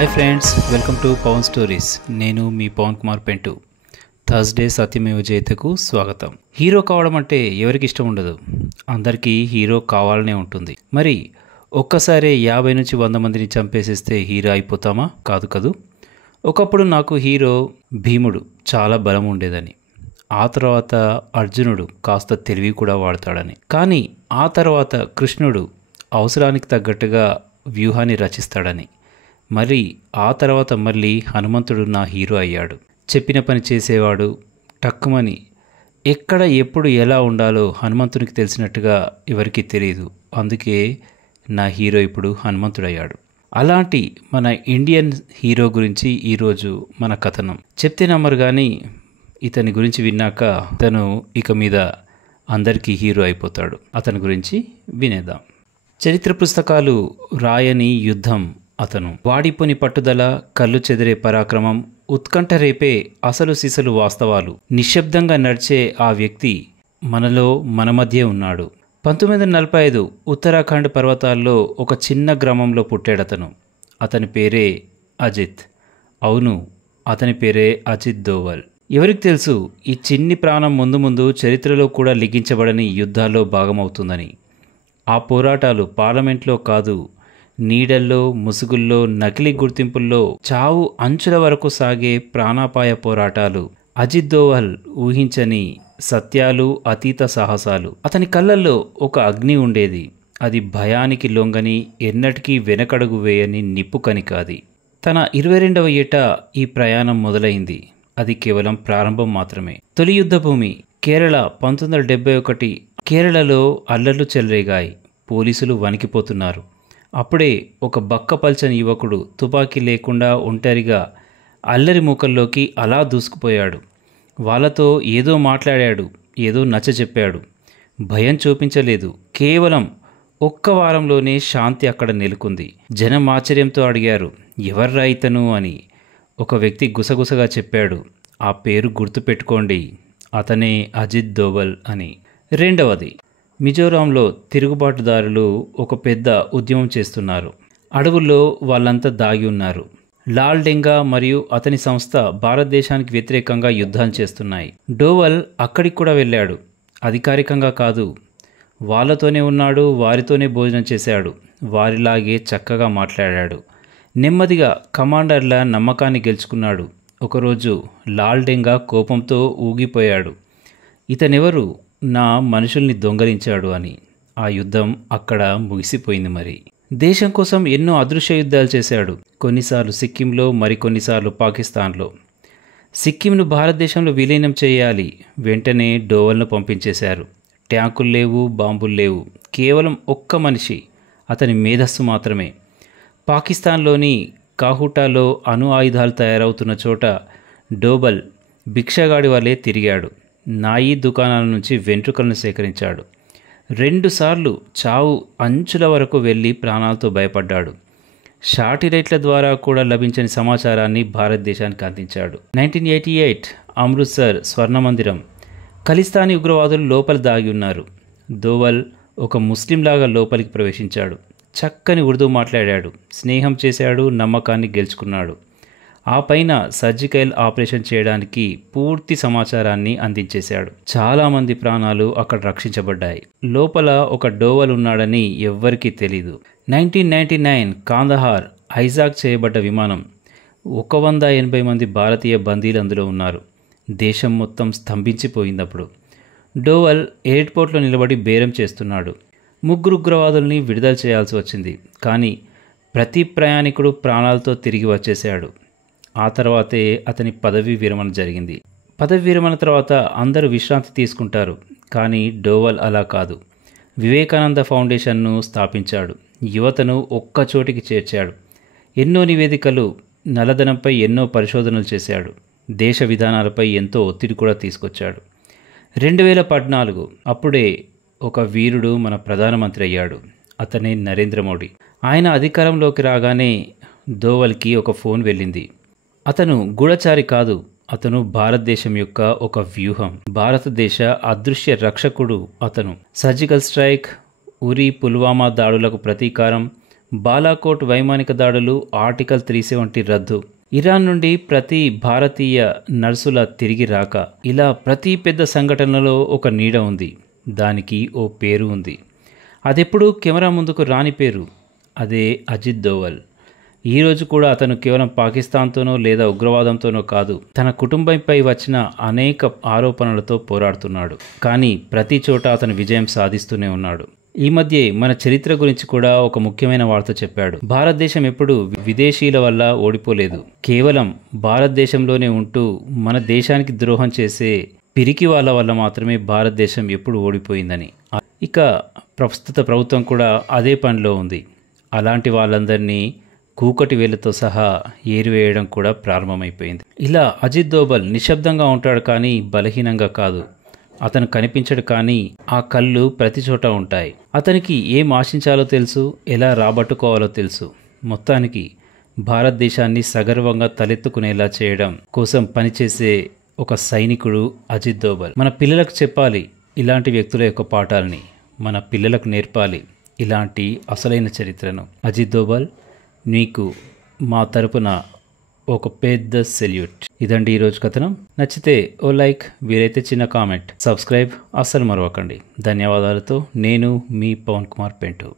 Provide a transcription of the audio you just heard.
Hi friends, welcome to Pavan stories. నేను మీ Pavan Kumar Pentu. Thursday సత్యమేవ జయతకు స్వాగతం. హీరో కావడం అంటే ఎవరికి ఇష్టం ఉండదు, అందరికీ హీరో కావాలనే ఉంటుంది. మరి ఒక్కసారి 50 నుంచి 100 మందిని చంపేసేస్తే హీరో అయిపోతామా? కాదు కదూ. ఒకప్పుడు నాకు హీరో భీముడు చాలా బలం ఉండేదని, ఆ తర్వాత అర్జునుడు కాస్త తెలివి కూడా వాడతాడని, కానీ ఆ తర్వాత కృష్ణుడు అవసరానికి తగ్గట్టుగా వ్యూహాన్ని రచిస్తాడని, మరి ఆ తర్వాత మళ్ళీ హనుమంతుడు నా హీరో అయ్యాడు. చెప్పిన పని చేసేవాడు, టక్కుమని ఎక్కడ ఎప్పుడు ఎలా ఉండాలో హనుమంతునికి తెలిసినట్టుగా ఎవరికీ తెలియదు. అందుకే నా హీరో ఇప్పుడు హనుమంతుడయ్యాడు. అలాంటి మన ఇండియన్ హీరో గురించి ఈరోజు మన కథనం. చెప్తే నమ్మరు కానీ ఇతని గురించి విన్నాక తను ఇక మీద అందరికీ హీరో అయిపోతాడు. అతని గురించి వినేద్దాం. చరిత్ర పుస్తకాలు రాయని యుద్ధం అతను. వాడిపోని పట్టుదల, కళ్ళు చెదిరే పరాక్రమం, ఉత్కంఠ రేపే అసలు సిసలు వాస్తవాలు, నిశ్శబ్దంగా నడిచే ఆ వ్యక్తి మనలో మన మధ్య ఉన్నాడు. 1945 ఉత్తరాఖండ్ పర్వతాల్లో ఒక చిన్న గ్రామంలో పుట్టాడతను. అతని పేరే అజిత్. అవును, అతని పేరే అజిత్ దోవల్. ఎవరికి తెలుసు ఈ చిన్ని ప్రాణం ముందు ముందు చరిత్రలో కూడా లిఖించబడని యుద్ధాల్లో భాగమవుతుందని. ఆ పోరాటాలు పార్లమెంట్లో కాదు, నీడల్లో, ముసుగుల్లో, నకిలీ గుర్తింపుల్లో, చావు అంచుల వరకు సాగే ప్రాణాపాయ పోరాటాలు. అజిత్ దోవల్ ఊహించని సత్యాలు, అతీత సాహసాలు. అతని కళ్ళల్లో ఒక అగ్ని ఉండేది. అది భయానికి లొంగని, ఎన్నటికీ వెనకడుగు వేయని నిప్పు కనికాది. తన 22వ ఏట ఈ ప్రయాణం మొదలైంది. అది కేవలం ప్రారంభం మాత్రమే. తొలి యుద్ధభూమి కేరళ 1971. కేరళలో అల్లర్లు చెలరేగాయి. పోలీసులు వణికిపోతున్నారు. అప్పుడే ఒక బక్కపల్చని యువకుడు తుపాకీ లేకుండా ఒంటరిగా అల్లరి మూకల్లోకి అలా దూసుకుపోయాడు. వాళ్ళతో ఏదో మాట్లాడాడు, ఏదో నచ్చచెప్పాడు. భయం చూపించలేదు. కేవలం ఒక్క వారంలోనే శాంతి అక్కడ నెలకొంది. జనం ఆశ్చర్యంతో అడిగారు, ఎవర్రా ఇతను అని. ఒక వ్యక్తి గుసగుసగా చెప్పాడు, ఆ పేరు గుర్తుపెట్టుకోండి, అతనే అజిత్ దోవల్ అని. రెండవది, మిజోరాంలో తిరుగుబాటుదారులు ఒక పెద్ద ఉద్యమం చేస్తున్నారు. అడవుల్లో వాళ్ళంతా దాగి ఉన్నారు. లాల్ డెంగా మరియు అతని సంస్థ భారతదేశానికి వ్యతిరేకంగా యుద్ధాలు చేస్తున్నాయి. డోవల్ అక్కడికి కూడా వెళ్ళాడు. అధికారికంగా కాదు, వాళ్ళతోనే ఉన్నాడు, వారితోనే భోజనం చేశాడు, వారిలాగే చక్కగా మాట్లాడాడు. నెమ్మదిగా కమాండర్ల నమ్మకాన్ని గెలుచుకున్నాడు. ఒకరోజు లాల్ డెంగా కోపంతో ఊగిపోయాడు. ఇతనెవరు, నా మనుషుల్ని దొంగలించాడు అని. ఆ యుద్ధం అక్కడ ముగిసిపోయింది. మరి దేశం కోసం ఎన్నో అదృశ్య యుద్ధాలు చేశాడు. కొన్నిసార్లు సిక్కింలో, మరికొన్నిసార్లు పాకిస్తాన్లో. సిక్కింను భారతదేశంలో విలీనం చేయాలి. వెంటనే డోవల్ను పంపించేశారు. ట్యాంకులు లేవు, బాంబులు లేవు, కేవలం ఒక్క మనిషి, అతని మేధస్సు మాత్రమే. పాకిస్తాన్లోని కాహుటాలో అణు ఆయుధాలు తయారవుతున్న చోట డోవల్ భిక్షగాడి వల్లే తిరిగాడు. నాయి దుకాణాల నుంచి వెంట్రుకలను సేకరించాడు. 2 సార్లు చావు అంచుల వరకు వెళ్ళి ప్రాణాలతో భయపడ్డాడు. శాటిలైట్ల ద్వారా కూడా లభించని సమాచారాన్ని భారతదేశానికి అందించాడు. 1988 అమృత్సర్ స్వర్ణమందిరం. ఖలిస్తానీ ఉగ్రవాదులు లోపల దాగి ఉన్నారు. దోవల్ ఒక ముస్లింలాగా లోపలికి ప్రవేశించాడు. చక్కని ఉర్దూ మాట్లాడాడు. స్నేహం చేశాడు, నమ్మకాన్ని గెలుచుకున్నాడు. ఆ పైన సర్జికల్ ఆపరేషన్ చేయడానికి పూర్తి సమాచారాన్ని అందించేశాడు. చాలామంది ప్రాణాలు అక్కడ రక్షించబడ్డాయి. లోపల ఒక డోవల్ ఉన్నాడని ఎవ్వరికీ తెలీదు. 1999 కాందహార్ హైజాక్ చేయబడ్డ విమానం. 180 మంది భారతీయ బందీలు అందులో ఉన్నారు. దేశం మొత్తం స్తంభించిపోయిందప్పుడు. డోవల్ ఎయిర్పోర్ట్లో నిలబడి బేరం చేస్తున్నాడు. 3 ఉగ్రవాదుల్ని విడుదల చేయాల్సి వచ్చింది. కానీ ప్రతి ప్రయాణికుడు ప్రాణాలతో తిరిగి వచ్చేశాడు. ఆ తర్వాతే అతని పదవీ విరమణ జరిగింది. పదవీ విరమణ తర్వాత అందరూ విశ్రాంతి తీసుకుంటారు. కానీ డోవల్ అలా కాదు. వివేకానంద ఫౌండేషన్ను స్థాపించాడు. యువతను ఒక్కచోటికి చేర్చాడు. ఎన్నో నివేదికలు, నల్లధనంపై ఎన్నో పరిశోధనలు చేశాడు. దేశ విధానాలపై ఎంతో ఒత్తిడి కూడా తీసుకొచ్చాడు. 2014 అప్పుడే ఒక వీరుడు మన ప్రధానమంత్రి అయ్యాడు. అతనే నరేంద్ర మోడీ. ఆయన అధికారంలోకి రాగానే దోవల్కి ఒక ఫోన్ వెళ్ళింది. అతను గూఢచారి కాదు, అతను భారతదేశం యొక్క ఒక వ్యూహం, భారతదేశ అదృశ్య రక్షకుడు అతను. సర్జికల్ స్ట్రైక్, ఉరి, పుల్వామా దాడులకు ప్రతీకారం, బాలాకోట్ వైమానిక దాడులు, ఆర్టికల్ 370 రద్దు, ఇరాన్ నుండి ప్రతి భారతీయ నర్సుల తిరిగి రాక, ఇలా ప్రతి పెద్ద సంఘటనలో ఒక నీడ ఉంది. దానికి ఓ పేరు ఉంది. అదెప్పుడు కెమెరా ముందుకు రాని పేరు. అదే అజిత్ దోవల్. ఈరోజు కూడా అతను కేవలం పాకిస్తాన్తోనో లేదా ఉగ్రవాదంతోనో కాదు, తన కుటుంబంపై వచ్చిన అనేక ఆరోపణలతో పోరాడుతున్నాడు. కానీ ప్రతి చోట అతను విజయం సాధిస్తూనే ఉన్నాడు. ఈ మధ్య మన చరిత్ర గురించి కూడా ఒక ముఖ్యమైన వార్త చెప్పాడు. భారతదేశం ఎప్పుడు విదేశీయుల వల్ల ఓడిపోలేదు. కేవలం భారతదేశంలోనే ఉంటూ మన దేశానికి ద్రోహం చేసే పిరికి వాళ్ళ వల్ల మాత్రమే భారతదేశం ఎప్పుడు ఓడిపోయిందని. ఇక ప్రస్తుత ప్రభుత్వం కూడా అదే పనిలో ఉంది. అలాంటి వాళ్ళందరినీ కూకటి వేలతో సహా ఏరివేయడం కూడా ప్రారంభమైపోయింది. ఇలా అజిత్ దోవల్ నిశ్శబ్దంగా ఉంటాడు, కానీ బలహీనంగా కాదు. అతను కనిపించడు, కానీ ఆ కళ్ళు ప్రతి చోట ఉంటాయి. అతనికి ఏం ఆశించాలో తెలుసు, ఎలా రాబట్టుకోవాలో తెలుసు. మొత్తానికి భారతదేశాన్ని సగర్వంగా తలెత్తుకునేలా చేయడం కోసం పనిచేసే ఒక సైనికుడు అజిత్ దోవల్. మన పిల్లలకు చెప్పాలి ఇలాంటి వ్యక్తుల యొక్క పాఠాలని, మన పిల్లలకు నేర్పాలి ఇలాంటి అసలైన చరిత్రను. అజిత్ దోవల్, నీకు మా తరపున ఒక పెద్ద సెల్యూట్. ఇదండి ఈరోజు కథనం. నచ్చితే ఓ లైక్, వీలైతే చిన్న కామెంట్, సబ్స్క్రైబ్ అస్సలు మరవకండి. ధన్యవాదాలతో నేను మీ పవన్ కుమార్ పెంటు.